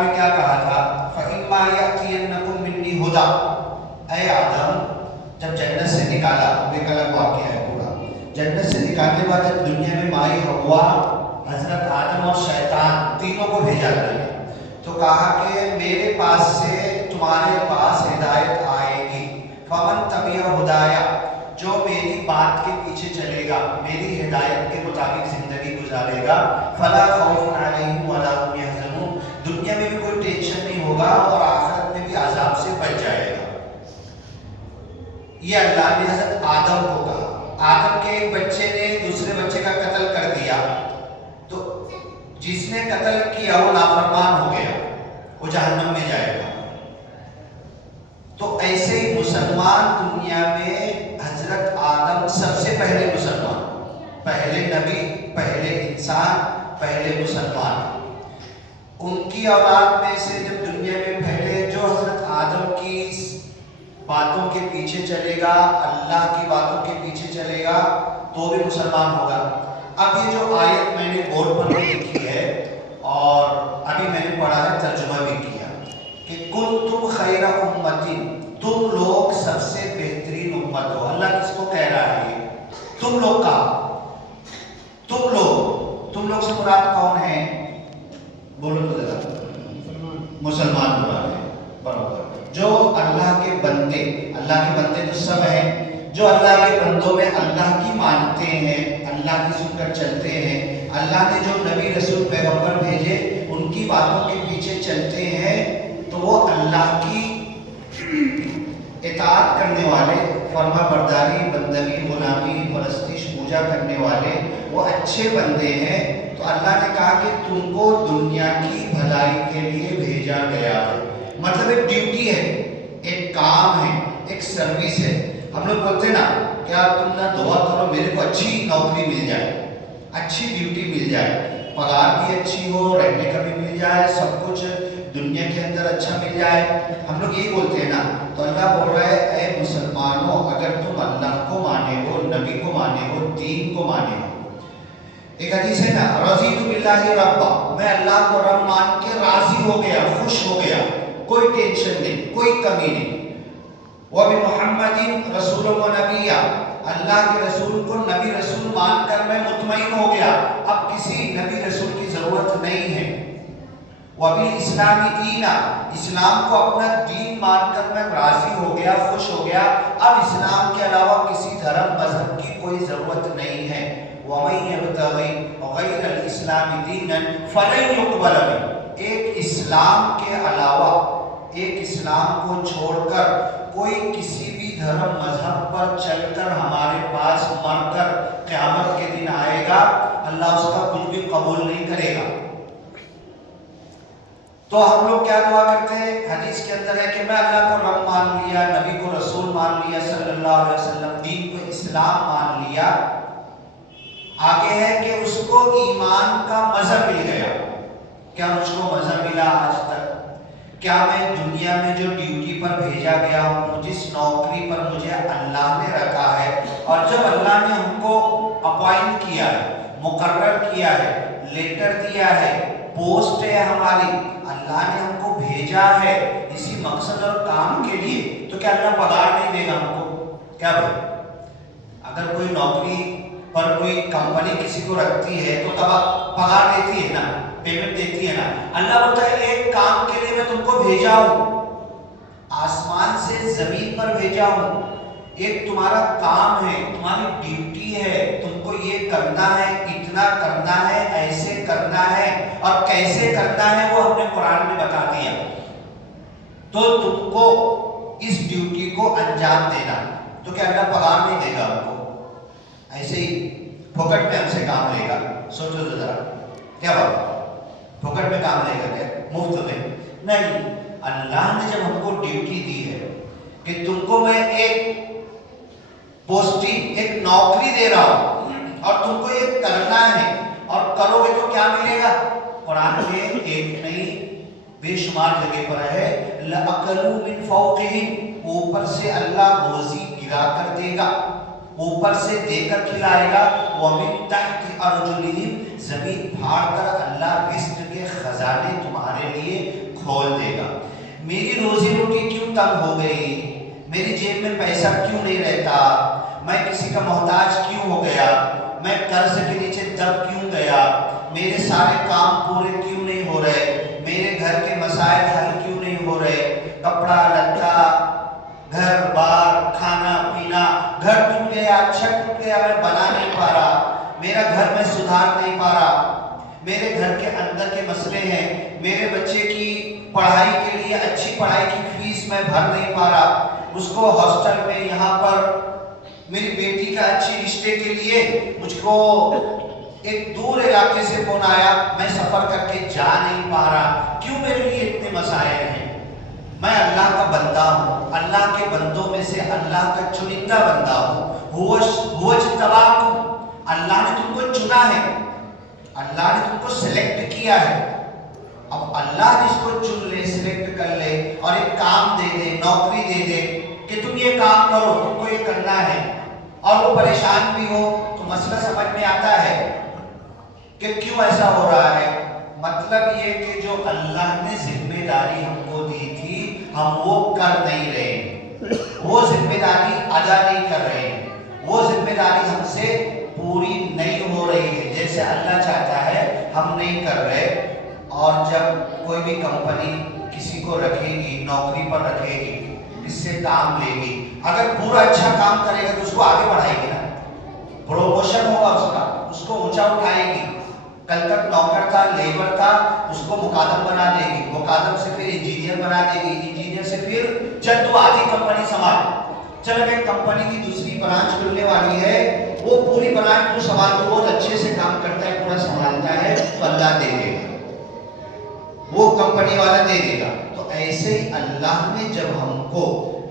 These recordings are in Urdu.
میں کیا کہا تھا؟ فَإِمَّا يَأْتِيَنَّكُم مِّنِّي هُدًى، اے آدم جب جنت سے نکالا، ایک الگ واقعہ ہے پورا، جنت سے نکالنے کے بعد جب دنیا میں مائی حوا، حضرت آدم اور شیطان تینوں کو بھیجا گیا تو کہا کہ میرے پاس سے تمہارے پاس ہدایت آئے گی، فمن تبع ہدایا، جو میری بات کے پیچھے چلے گا، میری ہدایت کے مطابق زندگی گزارے گا، فلا خوف علیہم ولا هم يحزنون، دنیا میں بھی کوئی ٹینشن نہیں ہوگا اور آخرت میں بھی عذاب سے بچ جائے گا۔ یہ اللہ نے حضرت آدم کو کہا۔ آدم کے ایک بچے نے دوسرے بچے کا قتل کر دیا تو جس نے قتل کیا وہ نافرمان ہو گیا، وہ جہنم میں جائے گا۔ تو ایسے ہی مسلمان دنیا میں حضرت آدم سب سے پہلے مسلمان، پہلے نبی، پہلے انسان، پہلے مسلمان، ان کی اولاد میں سے جب دنیا میں پہلے جو حضرت آدم کی باتوں کے پیچھے چلے گا، اللہ کی باتوں کے پیچھے چلے گا تو بھی مسلمان ہوگا۔ اب یہ جو آیت میں نے بورڈ پر لکھی ہے اور ابھی میں نے پڑھا ہے، ترجمہ بھی کیا کہ کنتم خیر امت، تم لوگ سب سے بہترین امت ہو۔ اللہ کس کو کہہ رہا ہے؟ تم لوگ کا، تم لوگ سے مراد کون ہے؟ بولو تو ذرا۔ مسلمان مراد ہے، برابر۔ جو اللہ کے بندے، اللہ کے بندے تو سب ہیں، جو اللہ کے بندوں میں اللہ کی مانتے ہیں، اللہ کی سن کر چلتے ہیں، اللہ نے جو نبی رسول پیغمبر بھیجے ان کی باتوں کے پیچھے چلتے ہیں، تو وہ اللہ کی اطاعت کرنے والے، فرما برداری، بندگی، غلامی، پرستش، پوجا کرنے والے وہ اچھے بندے ہیں۔ تو اللہ نے کہا کہ تم کو دنیا کی بھلائی کے لیے بھیجا گیا ہے، مطلب ایک ڈیوٹی ہے، ایک کام ہے، ایک سروس ہے۔ ہم لوگ بولتے نا کہ آپ تم نہ دعا کرو میرے کو اچھی نوکری مل جائے، اچھی ڈیوٹی مل جائے، پگار بھی اچھی ہو، رہنے کا بھی مل جائے، سب کچھ دنیا کے اندر اچھا مل جائے، ہم لوگ یہی بولتے ہیں نا۔ تو اللہ بول رہا ہے اے مسلمانوں، اگر تم اللہ کو مانے ہو، نبی کو مانے ہو، دین کو مانے ہو، ایک حدیث ہے نا، رضیت باللہ ربا، میں اللہ کو رب مان کے راضی ہو گیا، خوش ہو گیا، کوئی ٹینشن نہیں، کوئی کمی نہیں۔ وَبِمُحَمَّدٍ رَسُولًا وَنَبِيًّا، اللہ کے رسول کو نبی رسول مان کر میں مطمئن ہو گیا، اب کسی نبی رسول کی ضرورت نہیں ہے۔ وَبِالْإِسْلَامِ دِينًا، اسلام کو اپنا دین مان کر میں راضی ہو گیا، خوش ہو گیا، اب اسلام کے علاوہ کسی دھرم مذہب کی کوئی ضرورت نہیں ہے۔ وَمَن يَبْتَغِ غَيْرَ الْإِسْلَامِ دِينًا فَلَن يُقْبَلَ مِنْهُ، ایک اسلام کے علاوہ، ایک اسلام کو چھوڑ کر کوئی کسی بھی دھرم مذہب پر چل کر ہمارے پاس مر کر قیامت کے دن آئے گا، اللہ اس کا کچھ بھی قبول نہیں کرے گا۔ تو ہم لوگ کیا دعا کرتے ہیں؟ حدیث کے اندر ہے کہ میں اللہ کو رب مان لیا، نبی کو رسول مان لیا صلی اللہ علیہ وسلم، دین کو اسلام مان لیا، آگے ہے کہ اس کو ایمان کا مزہ مل گیا۔ کیا مجھ کو مزہ ملا آج تک؟ کیا میں دنیا میں جو ڈیوٹی پر بھیجا گیا ہوں، جس نوکری پر مجھے اللہ نے رکھا ہے، اور جب اللہ نے ہم کو اپوائنٹ کیا ہے، مقرر کیا ہے، لیٹر دیا ہے، پوسٹ ہے ہماری، اللہ نے ہم کو بھیجا ہے اسی مقصد اور کام کے لیے، تو کیا اللہ پگار نہیں دے گا ہم کو؟ کیا بھائی، اگر کوئی نوکری پر کوئی کمپنی کسی کو رکھتی ہے تو پگار دیتی ہے نا، پیمنٹ دیتی ہے نا۔ اللہ بولتا ہے ایک کام کے لیے میں تم کو بھیجا ہوں، آسمان سے زمین پر بھیجا ہوں، ایک تمہارا کام ہے، تمہاری ڈیوٹی ہے، تم کو یہ کرنا ہے، اتنا کرنا ہے، ایسے کرنا ہے، اور کیسے کرنا ہے وہ ہم نے قرآن میں بتا دیا، تو تم کو اس ڈیوٹی کو انجام دینا۔ تو کیا اللہ پگار نہیں دے گا ہم کو؟ ایسے ہی پھوکٹ میں ہم سے کام لے گا؟ سوچو تو ذرا، کیا بات، پھوکٹ میں کام لے گا کیا؟ مفت میں نہیں۔ اللہ نے جب ہم کو ڈیوٹی دی ہے کہ تم کو میں ایک پوسٹنگ، ایک نوکری دے رہا ہوں اور تم کو یہ کرنا ہے، اور کرو گے تو کیا ملے گا؟ قرآن میں ایک نہیں بے شمار جگہ پر ہے، لَأَكَلُوا مِن فَوْقِهِمْ، اوپر سے اللہ روزی گرا کر دے گا، اوپر سے دے کر کھلائے گا، وَمِن تَحْتِ أَرْجُلِهِمْ، زمین پھاڑ کر اللہ رزق کے خزانے تمہارے لیے کھول دے گا. میری روزی روٹی کیوں تنگ ہو گئی؟ میری جیب میں پیسہ کیوں نہیں رہتا؟ میں کسی کا محتاج کیوں ہو گیا؟ میں قرض کے نیچے دب کیوں گیا؟ میرے سارے کام پورے کیوں نہیں ہو رہے؟ میرے گھر کے مسائل حل کیوں نہیں ہو رہے؟ کپڑا لتا، گھر بار، کھانا پینا، گھر ٹوٹ گیا، چھت ٹوٹ گیا، میں بنا نہیں پا رہا، میرا گھر میں سدھار نہیں پا رہا، میرے گھر کے اندر کے مسئلے ہیں، میرے بچے کی پڑھائی کے لیے اچھی پڑھائی کی فیس میں بھر نہیں پا رہا، اس کو ہاسٹل میں یہاں پر میری بیٹی کا اچھی رشتے کے لیے مجھ کو ایک دور علاقے سے فون آیا، میں سفر کر کے جا نہیں پا رہا. کیوں میرے لیے اتنے مسائل ہیں؟ میں اللہ کا بندہ ہوں، اللہ کے بندوں میں سے اللہ کا چنندہ بندہ ہوں. هو اجتباکم، اللہ نے تم کو چنا ہے، اللہ نے تم کو سلیکٹ کیا ہے. اب اللہ جس کو چن لے، سلیکٹ کر لے اور ایک کام دے دے، نوکری دے دے کہ تم یہ کام کرو، تم کو یہ کرنا ہے، اور وہ پریشان بھی ہو تو مسئلہ سمجھ میں آتا ہے کہ کیوں ایسا ہو رہا ہے. مطلب یہ کہ جو اللہ نے ذمہ داری ہم کو دی تھی ہم وہ کر نہیں رہے، وہ ذمہ داری ادا نہیں کر رہے، وہ ذمہ داری ہم سے پوری نہیں ہو رہی ہے جیسے اللہ چاہتا ہے، ہم نہیں کر رہے. اور جب کوئی بھی کمپنی کسی کو رکھے گی، نوکری پر رکھے گی، اس سے کام لے گی، اگر پورا اچھا کام کرے گا تو اس کو آگے بڑھائے گی نا، پروموشن ہوگا اس کا، اس کو اونچا اٹھائے گی. کل تک نوکر تھا، لیبر تھا، اس کو مقدم بنا دے گی، مقدم سے پھر انجینئر بنا دے گی، انجینئر سے پھر چل تو آدھی کمپنی سنبھال، چل ایک کمپنی کی دوسری برانچ کھلنے والی ہے، وہ پوری برانچ کو سنبھال، تو بہت اچھے سے کام کرتا ہے، پورا سنبھالتا ہے، تو اللہ دے دے گا، وہ کمپنی والا دے دے گا. تو ایسے ہی اللہ نے جب ہم کو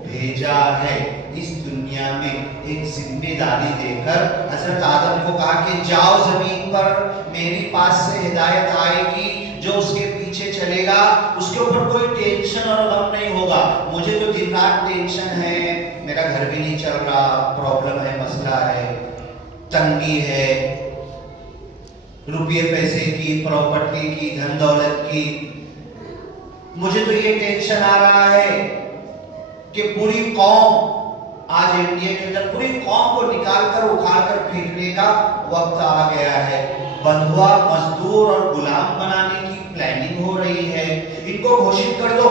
بھیجا ہے اس دنیا میں ایک ذمہ داری دے کر، حضرت آدم کو کہا کہ جاؤ زمین پر، میری پاس سے ہدایت آئے گی، جو اس کے پیچھے چلے گا اس کے اوپر کوئی ٹینشن اور غم نہیں ہوگا. مجھے تو دن رات ٹینشن ہے، میرا گھر بھی نہیں چل رہا، پرابلم ہے، مسئلہ ہے، تنگی ہے، روپیے پیسے کی، پراپرٹی کی، دھن دولت کی، مجھے تو یہ ٹینشن آ رہا ہے کہ پوری قوم، آج انڈیا کے اندر پوری قوم کو نکال کر اکھاڑ کر پھینکنے کا وقت آ گیا ہے. بندھوا، مزدور اور غلام بنانے کی پلاننگ ہو رہی ہے. ان کو گھوشت کر دو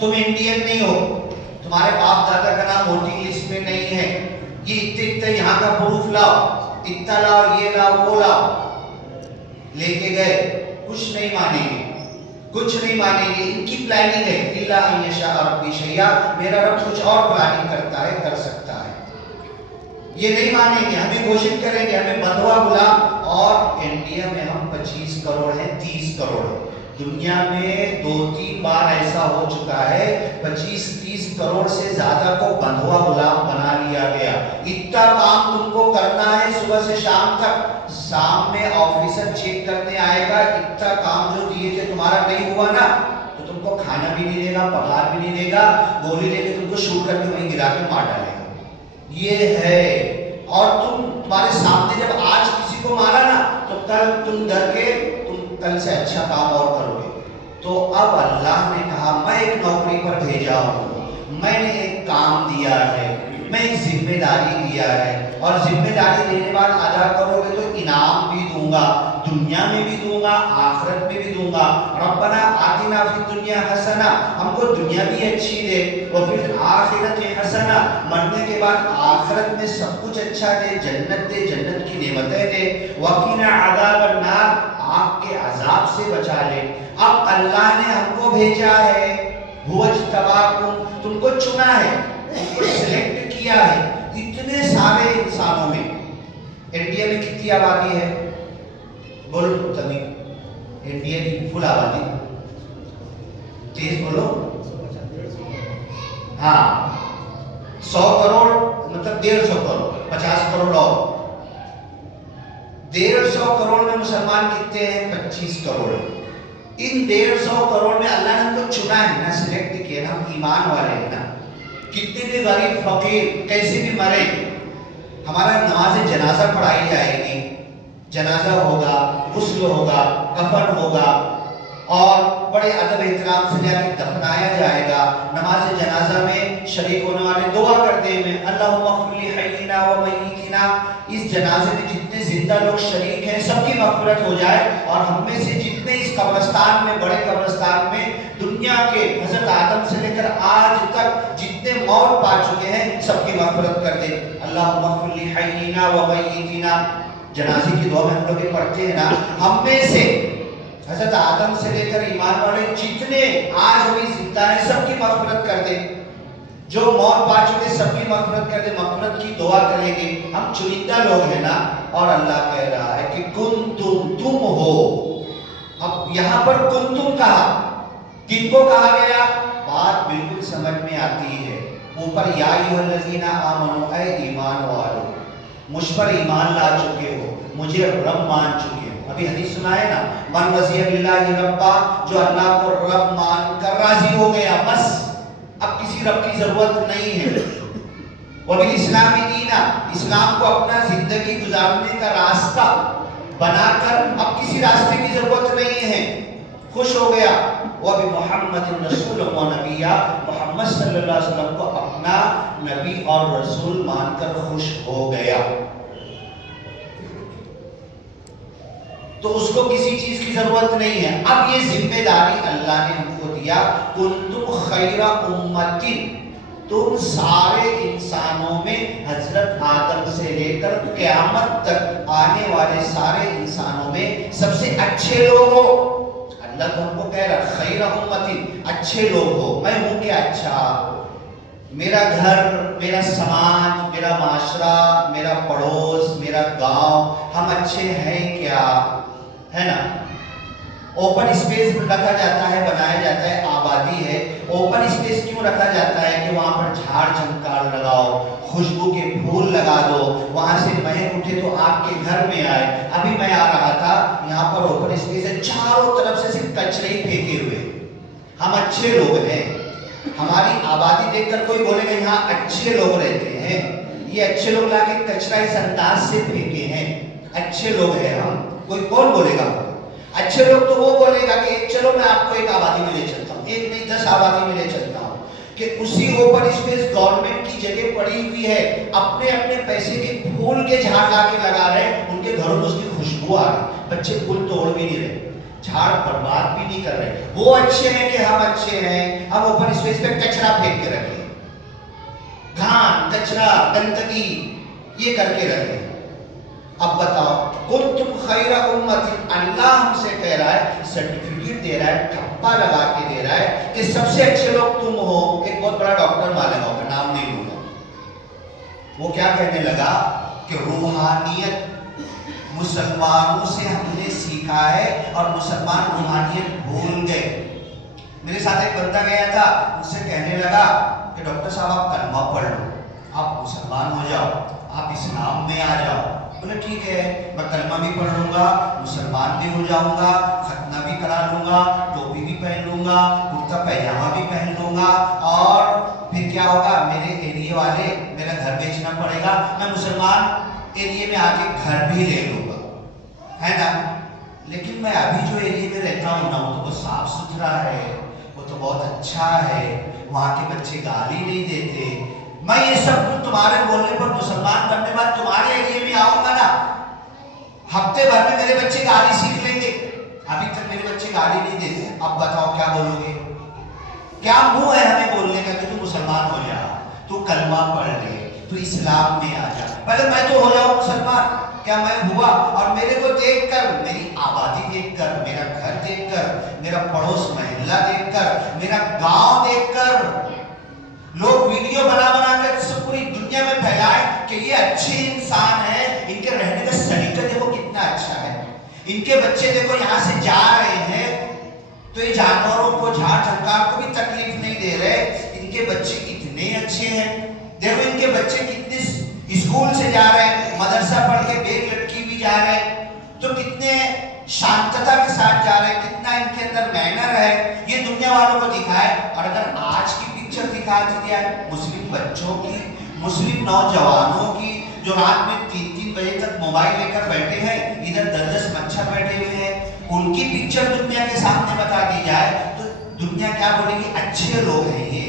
تم انڈین نہیں ہو، تمہارے باپ دادا کا نام ووٹنگ لسٹ میں نہیں ہے، یہ اتنے یہاں کا پروف لاؤ، اتنا لاؤ، یہ لاؤ، وہ لاؤ. لے کے گئے، کچھ نہیں مانیں گے، کچھ نہیں مانیں گے. ان کی پلاننگ ہے، الا ان یشاء ربی شیئا، میرا رب کچھ اور پلاننگ کرتا ہے، کر سکتا ہے. یہ نہیں مانیں گے، ہمیں گھوشت کریں گے، ہمیں بندھوا غلام. اور انڈیا میں ہم 25 کروڑ ہیں، 30 کروڑ ہیں. دنیا میں 2-3 بار ایسا ہو چکا ہے 25-30 کروڑ سے زیادہ کو بندھوا غلام بنا لیا گیا. اتنا کام تم کو کرنا ہے صبح سے شام تک، شام میں آفیسر چیک کرنے آئے گا، اتنا کام جو دیے تھے تمہارا نہیں ہوا نا، تو تم کو کھانا بھی نہیں دے گا، پگار بھی نہیں دے گا، گولی لے کے تم کو شوٹ کر کے وہیں گرا کے مار ڈالے گا. یہ ہے. اور تمہارے سامنے جب آج کسی کو مارا نا تو کل تم ڈر کے تم کل سے اچھا کام اور کرو گے. تو اب اللہ نے کہا میں ایک نوکری پر بھیجا ہوں، میں نے ایک کام دیا ہے، میں ایک ذمہ داری دیا ہے، اور ذمہ داری دینے بعد ادا کرو گے تو انعام بھی دوں گا، دنیا میں بھی دوں گا، آخرت میں بھی دوں گا. ربنا آتنا فی الدنیا حسنہ، ہم کو دنیا بھی اچھی دے، وفی الآخرۃ حسنہ، مرنے کے بعد آخرت میں سب کچھ اچھا دے، جنت دے، جنت کی نعمتیں دے، وقنا عذاب النار، آگ کے عذاب سے بچا لے. اب اللہ نے ہم کو بھیجا ہے، هو اجتباکم، تم کو چنا ہے، تم کو سلیکٹ کیا ہے. اتنے سارے انسانوں میں انڈیا میں کتنی آبادی ہے؟ بولو تبھی، انڈیا کی فل آبادی تیز بولو. ہاں 100 کروڑ مطلب 150 کروڑ، 50 کروڑ اور 150 کروڑ میں مسلمان کتنے ہیں؟ 25 کروڑ. ان 150 کروڑ میں اللہ نے ہم کو چنا ہے نا، سلیکٹ کیا نا، ہم ایمان والے ہیں نا. کتنے بھی غریب فقیر کیسے بھی مرے، ہمارا نماز جنازہ پڑھائی جائے گی، جنازہ ہوگا، غسل ہوگا، کفن ہوگا، اور بڑے ادب احترام سے جا کے دفنایا جائے گا. نماز جنازہ میں شریک ہونے والے دعا کرتے ہیں اللہم اغفر لحینا و میتنا. اس جنازے میں جتنے زندہ لوگ شریک ہیں سب کی مغفرت ہو جائے، اور ہم میں سے جتنے اس قبرستان میں، بڑے قبرستان میں دنیا کے حضرت آدم سے لے کر آج تک جتنے موت پا چکے ہیں سب کی مغفرت کر دے. اللہم اغفر لحینا و میتنا. جنازے کی دعا میں ہم لوگ پڑھتے ہیں نا، ہم میں سے حضرت آدم سے لے کر ایمان والے جتنے آج بھی زندہ ہیں سب کی مغفرت کر دے. جو موت پا چکے سب کی مغفرت کر دے. مغفرت کی دعا کریں گے. ہم چنندہ لوگ ہیں نا، اور اللہ کہہ رہا ہے کہ تم ہو. اب یہاں پر تم کہا، کن کو کہا گیا؟ بات بالکل سمجھ میں آتی ہے. اوپر یا ایھا الذین آمنوا، اے ایمان والو، مجھ پر ایمان لا چکے ہو، مجھے رب مان چکے ہو. ابھی حدیث سنا ہے نا، من رضی باللہ ربا، جو اللہ کو رب مان کر راضی ہو گیا، بس اب کسی رب کی ضرورت نہیں ہے. وبالاسلام دینا، اسلام کو اپنا زندگی گزارنے کا راستہ بنا کر اب کسی راستے کی ضرورت نہیں ہے، خوش ہو گیا. وبمحمد رسول و نبیہ، محمد صلی اللہ علیہ وسلم کو اپنا نبی اور رسول مان کر خوش ہو گیا، تو اس کو کسی چیز کی ضرورت نہیں ہے. اب یہ ذمہ داری اللہ نے ہم کو دیا، کنتم خیر امت، تم سارے انسانوں میں حضرت آدم سے لے کر قیامت تک آنے والے سارے انسانوں میں سب سے اچھے لوگ ہو. اللہ تو ہم کو کہہ رہا خیر امت، اچھے لوگ ہو. میں ہوں کیا اچھا؟ میرا گھر، میرا سماج، میرا معاشرہ، میرا پڑوس، میرا گاؤں، ہم اچھے ہیں کیا؟ ہے نا. اوپن اسپیس رکھا جاتا ہے، بنایا جاتا ہے، آبادی ہے. اوپن اسپیس کیوں رکھا جاتا ہے؟ کہ وہاں پر جھاڑ جھنکار لگاؤ، خوشبو کے پھول لگا دو، وہاں سے مہک اٹھے تو آپ کے گھر میں آئے. ابھی میں آ رہا تھا، یہاں پر اوپن اسپیس ہے، چاروں طرف سے صرف کچرے ہی پھینکے ہوئے. ہم اچھے لوگ ہیں. ہماری آبادی دیکھ کر کوئی بولے گا یہاں اچھے لوگ رہتے ہیں. یہ اچھے لوگ لا کے کچرا اس انداز سے پھینکے ہیں، اچھے لوگ ہیں ہم. کوئی کون بولے گا؟ اچھے لوگ تو وہ بولے گا کہ چلو میں آپ کو ایک آبادی میں لے چلتا ہوں، ایک نہیں 10 آبادی میں لے چلتا ہوں، کہ اسی اوپن اسپیس گورنمنٹ کی جگہ پڑی ہوئی ہے، اپنے اپنے پیسے کے پھول کے جھاڑ لا کے لگا رہے ہیں، ان کے گھروں میں اس کی خوشبو آ رہی. بچے پھول توڑ بھی نہیں رہے، جھاڑ برباد بھی نہیں کر رہے. وہ اچھے ہیں کہ ہم اچھے ہیں؟ ہم اوپن اسپیس پہ کچرا پھینک کے رکھے، گھان کچرا گندگی یہ کر کے رکھے. اب بتاؤ، کنتم خیر امت، اللہ ہم سے کہہ رہا ہے، سرٹیفکیٹ دے رہا ہے، ٹھپا لگا کے دے رہا ہے کہ سب سے اچھے لوگ تم ہو. ایک بہت بڑا ڈاکٹر معلوم ہوگا، نام نہیں لوں گا، وہ کیا کہنے لگا کہ روحانیت مسلمانوں سے ہم نے سیکھا ہے اور مسلمان روحانیت بھول گئے. میرے ساتھ ایک بندہ گیا تھا، اس سے کہنے لگا کہ ڈاکٹر صاحب آپ کلمہ پڑھ لو، آپ مسلمان ہو جاؤ، آپ اسلام میں آ جاؤ. بولے ٹھیک ہے، میں کلمہ بھی پڑھ لوں گا، مسلمان بھی ہو جاؤں گا، ختنہ بھی کرا لوں گا، ٹوپی بھی پہن لوں گا، کرتا پیجامہ بھی پہن لوں گا، اور پھر کیا ہوگا، میرے ایریے والے میرا گھر بیچنا پڑے گا، میں مسلمان ایریے میں آ کے گھر بھی لے لوں گا، ہے نا. لیکن میں ابھی جو ایریے میں رہتا ہوں نا، وہ تو بہت صاف ستھرا ہے، وہ تو بہت اچھا ہے، وہاں کے بچے گالی نہیں دیتے. میں یہ سب کچھ تمہارے بولنے پر مسلمان بننے بعد تمہارے ایریے میں آؤں گا نا، ہفتے بھر میں میرے بچے گالی سیکھ لیں گے. ابھی تک میرے بچے گالی نہیں دیتے. اب بتاؤ کیا بولو گے؟ کیا منہ ہے ہمیں بولنے کا کہ تو مسلمان ہو جا، تو کلمہ پڑھ لے، تو اسلام میں آ جا. پہلے میں تو ہو جاؤں مسلمان. کیا میں ہوا؟ اور میرے کو دیکھ کر، میری آبادی دیکھ کر، میرا گھر دیکھ کر، میرا پڑوس محلہ دیکھ کر، میرا گاؤں دیکھ کر لوگ ویڈیو بنا بنا کر سب پوری دنیا میں پھیلائیں کہ یہ اچھے انسان ہیں، ان کے رہنے کا سلیقہ دیکھو کتنا اچھا ہے، ان کے بچے دیکھو یہاں سے جا رہے ہیں تو یہ جانوروں کو، جھاڑ جھنکار کو بھی تکلیف نہیں دے رہے، ان کے بچے اتنے اچھے ہیں. دیکھو ان کے بچے کتنے اسکول سے جا رہے ہیں، مدرسہ پڑھ کے بیگ لٹکی بھی جا رہے ہیں، تو کتنے شانتتا کے ساتھ جا رہے ہیں، کتنا ان کے اندر مینر ہے، یہ دنیا والوں کو دکھائے. اور اگر آج کی پکچر دکھا دی جائے مسلم بچوں کی، مسلم نوجوانوں کی، جو رات میں 3-3 بجے تک موبائل لے کر بیٹھے ہیں، ادھر 10-10 مچھر بیٹھے ہوئے ہیں، ان کی پکچر دنیا کے سامنے بتا دی جائے تو دنیا کیا بولے گی؟ اچھے لوگ ہیں یہ۔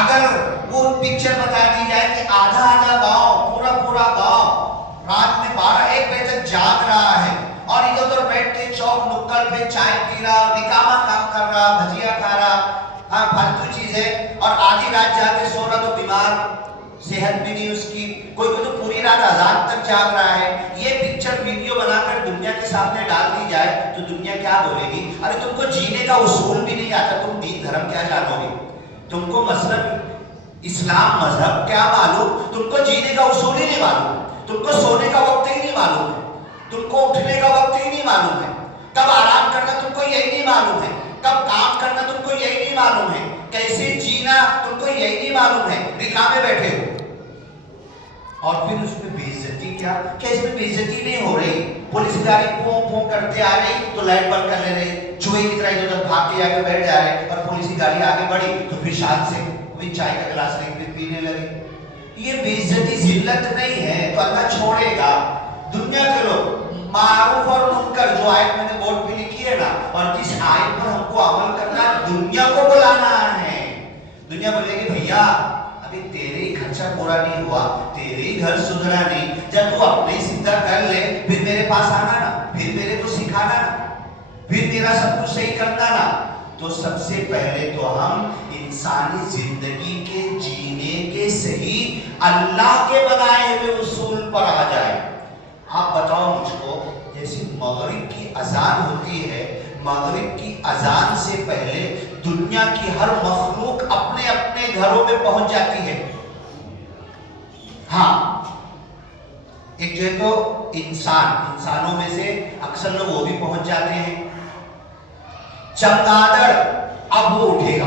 اگر وہ پکچر بتا دی جائے کہ آدھا آدھا گاؤں، پورا پورا گاؤں رات میں 12-1 بجے تک جاگ رہا ہے اور ادھر ادھر بیٹھ کے چوک نکڑ پہ چائے پی رہا، نکاما کام کر رہا، بھجیا کھا رہا، ہاں فالتو چیزیں، اور آدھی رات جا کے سو رہا تو بیمار، صحت بھی نہیں اس کی، کوئی تو پوری رات اذان تک جاگ رہا ہے، یہ پکچر ویڈیو بنا کر دنیا کے سامنے ڈال دی جائے تو دنیا کیا بولے گی؟ ارے تم کو جینے کا اصول بھی نہیں آتا، تم دین دھرم کیا جانو گے؟ تم کو مذہب اسلام مذہب کیا معلوم؟ تم کو جینے کا اصول ہی نہیں معلوم، تم کو سونے کا وقت ہی نہیں معلوم ہے، تم کو اٹھنے کا وقت ہی نہیں معلوم ہے، کب آرام کرنا تم کو یہی نہیں معلوم ہے، کب کام کرنا تم کو یہی نہیں معلوم ہے، کیسے جینا تم کو یہی نہیں معلوم ہے، نکاح میں بیٹھے ہو۔ اور پھر اس میں بے عزتی کیا کہ اس میں بے عزتی نہیں ہو رہی، پولیس گاڑی پوں پوں کرتے آ رہی تو لائٹ بند کر لے رہے، چوہے کی طرح ادھر بھاگ کے آگے بیٹھ جا رہے، اور پولیس کی گاڑی آگے بڑھی تو پھر شان سے وہی چائے کا گلاس لے کے پینے لگے۔ یہ بے عزتی ذلت نہیں ہے تو اللہ چھوڑے گا۔ دنیا کے لوگ معروف اور منکر جو آیت میں نے بورڈ پہ لکھی ہے نا، اور جس آیت پر ہم کو عمل کرنا ہے، دنیا کو بلانا ہے۔ دنیا بولے گی بھیا ابھی تیرے ہی خرچہ پورا نہیں ہوا، تیرے ہی گھر سدھرا نہیں، جب تو اپنے سدھا کر لے پھر میرے پاس آنا نا، پھر میرے کو سکھانا نا، پھر میرا سب کچھ صحیح کرنا نا۔ تو سب سے پہلے تو ہم انسانی زندگی کے جینے کے صحیح اللہ کے بنائے ہوئے اصول پر آ جائے۔ آپ بتاؤ مجھ کو، جیسے مغرب کی اذان ہوتی ہے، مغرب کی اذان سے پہلے دنیا کی ہر مخلوق اپنے اپنے گھروں میں پہنچ جاتی ہے۔ ہاں ایک جو ہے تو انسانوں میں سے اکثر لوگ وہ بھی پہنچ جاتے ہیں۔ چمگادڑ اب وہ اٹھے گا،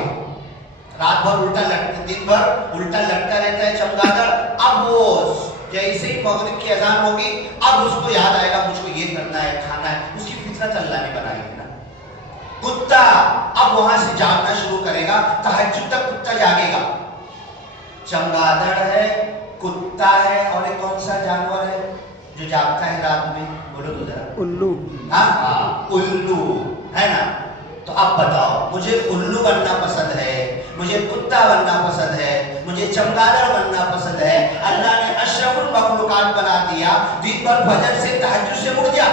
رات بھر دن بھر الٹا لٹکا رہتا ہے چمگادڑ، اب وہ جیسے ہی مغرب کی اذان ہوگی اب اس کو یاد آئے گا مجھ کو یہ کرنا ہے، کھانا ہے، اس کی فطرت اللہ نے بنائی ہے نا۔ کتا اب وہاں سے جاگنا شروع کرے گا، تہجد تک کتا جاگے گا۔ چمگادڑ ہے، کتا ہے، اور ایک کون سا جانور ہے جو جاگتا ہے رات میں؟ بولو تو ذرا۔ الو۔ ہاں الو ہے نا۔ تو اب بتاؤ، مجھے الو بننا پسند ہے، مجھے کتا بننا پسند ہے، مجھے چمگادڑ بننا پسند ہے؟ اللہ نے اشرف المخلوقات بنا دیا، دن بھر فجر سے تہجد سے اٹھ جا،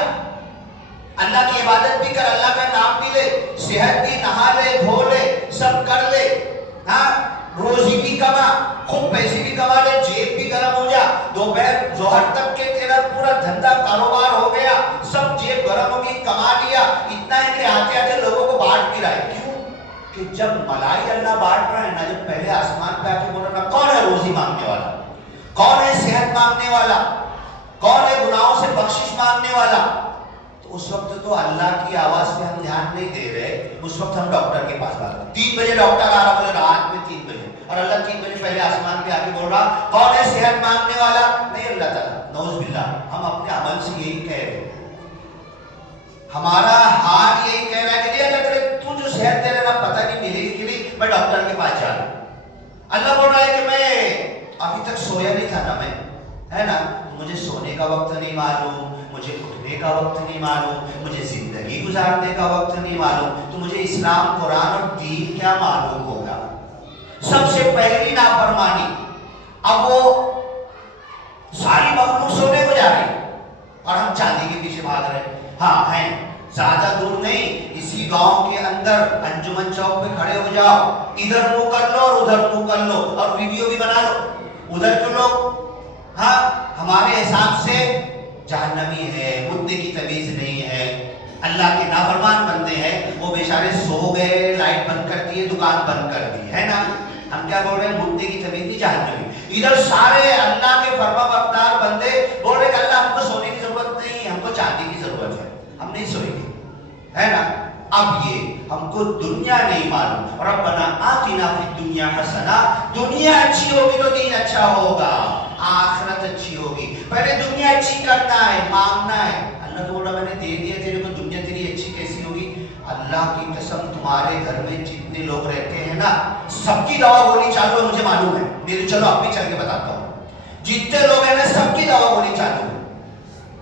اللہ کی عبادت بھی کر، اللہ کا نام بھی لے، صحت بھی، نہا لے، دھو لے، سب کر لے، ہاں روزی بھی کما، خود پیسے بھی کما لے، جیب بھی گرم ہو جا، دوپہر ظہر تک کے تیرا پورا دھندا کاروبار ہو گیا، سب جیب گرم ہوگی، کما لیا، اتنا ہے کہ آتے آتے لوگوں کو بانٹ بھی رہا ہے۔ کیوں کہ جب ملائی اللہ بانٹ رہا ہے نا، جب پہلے آسمان پہ آ کے بول رہا ہے کون ہے روزی مانگنے والا، کون ہے صحت مانگنے والا، کون ہے گناہوں سے بخشش مانگنے والا، تو اس وقت تو اللہ کی آواز پہ ہم دھیان نہیں دے رہے، اس وقت ہم ڈاکٹر کے پاس بات کریں۔ 3 بجے ڈاکٹر آ رہا، بولے رات میں 3 بجے، اور اللہ 3 بجے پہلے آسمان پہ آ کے بول رہا کون ہے صحت مانگنے والا؟ نہیں اللہ تعالیٰ، نعوذ باللہ، ہم اپنے عمل سے یہی کہہ رہے ہیں، ہمارا حال یہی کہہ رہا ہے کہ نہیں اللہ تعالیٰ تو جو صحت دے رہا پتہ نہیں ملے گی کہ نہیں، میں ڈاکٹر کے پاس جا رہا ہوں۔ اللہ بول رہا ہے کہ میں ابھی تک سویا نہیں تھا نا، میں ہے نا، مجھے سونے کا وقت نہیں معلوم، مجھے اٹھنے کا وقت نہیں معلوم، مجھے زندگی گزارنے کا وقت نہیں معلوم، تو مجھے اسلام، قرآن اور دین کیا معلوم ہوگا؟ سب سے پہلی نافرمانی، اب وہ ساری مخلوق سونے کو جا رہی اور ہم چاندی کے پیچھے بھاگ رہے ہیں۔ ہاں ہیں، زیادہ دور نہیں، اسی گاؤں کے اندر انجمن چوک پہ کھڑے ہو جاؤ، ادھر منہ کر لو اور ادھر منہ کر لو اور ویڈیو بھی بنا لو، ادھر کے لوگ ہاں ہمارے حساب سے جہنمی ہے، مدے کی تمیز نہیں ہے، اللہ کے نافرمان بندے ہیں، وہ بیچارے سو گئے، لائٹ بند کر دیے، دکان بند کر دی ہے نا، ہم کیا بول رہے ہیں؟ مدے کی تمیز نہیں، جہنمی۔ ادھر سارے اللہ کے فرما بردار بندے بول رہے کہ اللہ ہم کو سونے کی ضرورت نہیں، ہم کو چاندی کی ضرورت ہے، ہم نہیں سوئیں گے، ہے نا۔ اب یہ ہم کو دنیا نہیں معلوم، ربنا آتنا فی الدنیا حسنہ، دنیا اچھی ہوگی تو دین اچھا ہوگا، آخرت اچھی ہوگی، پہلے دنیا اچھی کرنا ہے، مانگنا ہے۔ اللہ تو بولا میں نے دے دیا تیرے کو، دنیا تیری اچھی کیسی ہوگی؟ اللہ کی قسم تمہارے گھر میں جتنے لوگ رہتے ہیں نا، سب کی دوا گولی چالو ہے، مجھے معلوم ہے، میرے چلو اب بھی چل کے بتاتا ہوں، جتنے لوگ ہیں نا سب کی دوا گولی چالو ہے،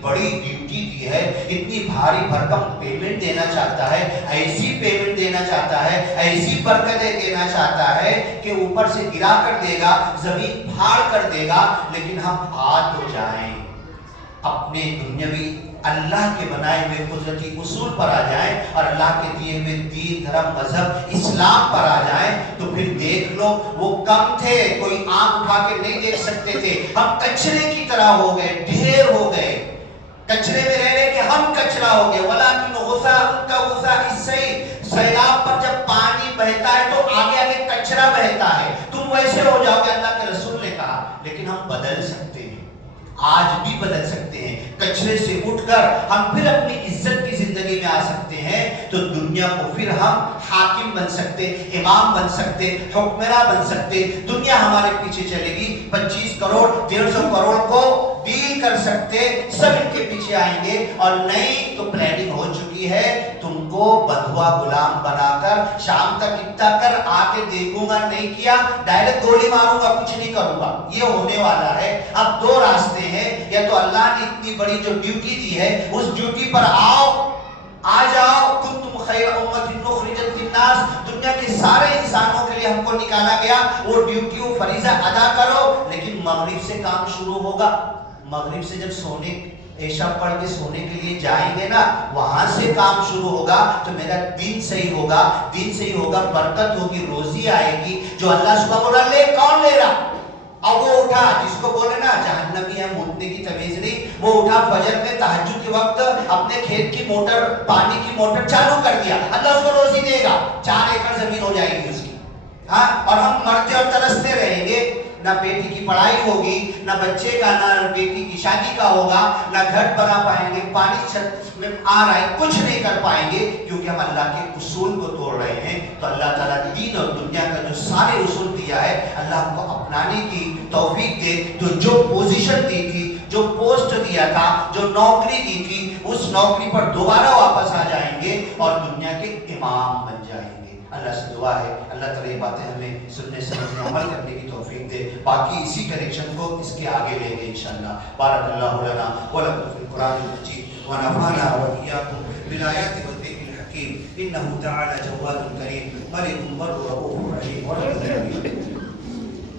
بڑی ڈیوٹی دی ہے, اتنی بھاری بھرکم پیمنٹ دینا چاہتا ہے, ایسی پیمنٹ دینا چاہتا ہے, ایسی برکتیں دینا چاہتا ہے کہ اوپر سے گرا کر دے گا, زمین پھاڑ کر دے گا, لیکن ہم آ تو جائیں, اپنے دنیاوی اللہ کے بنائے ہوئے قدرتی اصول پر آ جائیں اور اللہ کے دیے ہوئے دین, دھرم, مذہب, اسلام پر آ جائیں, تو پھر دیکھ لو وہ کم تھے, کوئی آنکھ اٹھا کے نہیں دیکھ سکتے تھے, ہم کچرے کی طرح ہو گئے, ڈھیر ہو گئے, کچرے میں رہ رہے کہ ہم کچرا ہو گئے. ولیکن غصہ ان کا غصہ اس سے ہی, سیلاب پر جب پانی بہتا ہے تو آگے آگے کچرا بہتا ہے, تم ویسے ہو جاؤ گے, اللہ کے رسول نے کہا. لیکن ہم بدل سکتے ہیں, آج بھی بدل سکتے ہیں, کچرے سے اٹھ کر ہم پھر اپنی عزت کی زندگی میں آ سکتے ہیں, تو دنیا کو پھر ہم حاکم بن سکتے, امام بن سکتے, حکمراں بن سکتے, دنیا ہمارے پیچھے چلے گی, 25 کروڑ 150 کروڑ کو ڈیل کر سکتے, سب ان کے پیچھے آئیں گے. اور نہیں تو پلاننگ ہو چکی ہے, تم کو بدھوا غلام بنا کر شام تک اکٹھا کر آ کے دیکھوں گا, نہیں کیا ڈائریکٹ گولی ماروں گا, کچھ نہیں کروں گا, یہ ہونے والا ہے. اب دو راستے ہیں, یا تو اللہ نے اتنی بڑی جو ڈیوٹی دی ہے اس ڈیوٹی پر آؤ, آ جاؤ, کنتم خیر امۃ اخرجت للناس, دنیا کے سارے انسانوں کے لیے ہم کو نکالا گیا, وہ ڈیوٹی وہ فریضہ ادا کرو. لیکن مغرب سے کام شروع ہوگا, مغرب سے جب سونے عشاء پڑھ کے سونے کے لیے جائیں گے نا, وہاں سے کام شروع ہوگا, تو میرا دین صحیح ہوگا, دین صحیح ہوگا, برکت ہوگی, روزی آئے گی. جو اللہ صبح بولا لے, کون لے رہا, اب وہ اٹھا, جس کو بولے نا جہنمی ہے, موننے کی تمیز نہیں, وہ اٹھا فجر میں تہجد کے وقت اپنے کھیت کی موٹر, پانی کی موٹر چالو کر دیا, اللہ اس کو روزی دے گا, 4 ایکڑ زمین ہو جائے گی اس کی. ہاں, اور ہم مرتے اور ترستے رہیں گے, نہ بیٹی کی پڑھائی ہوگی, نہ بچے کا, نہ بیٹی کی شادی کا ہوگا, نہ گھر بنا پائیں گے, پانی چھت میں آ رہا ہے, کچھ نہیں کر پائیں گے, کیونکہ ہم اللہ کے اصول کو توڑ رہے ہیں. تو اللہ تعالیٰ دین اور دنیا کا جو سارے اصول دیا ہے, اللہ کو اپنانے کی توفیق دے. تو جو پوزیشن دی تھی, جو پوسٹ دیا تھا, جو نوکری دی تھی, اس نوکری پر دوبارہ واپس آ جائیں گے اور دنیا کے امام بن جائیں گے. اللہ سے دعا ہے اللہ تعالیٰ یہ باتیں ہمیں سننے سمجھنے عمل کرنے کی توفیق دے. باقی اسی کنیکشن کو اس کے آگے لیں گے انشاءاللہ. بارک اللہ لنا ولکم فی القرآن المجید ونفعنا وإیاکم بالآیات والذکر الحکیم. انہ تعالی جواد کریم ملک بر رؤوف رحیم.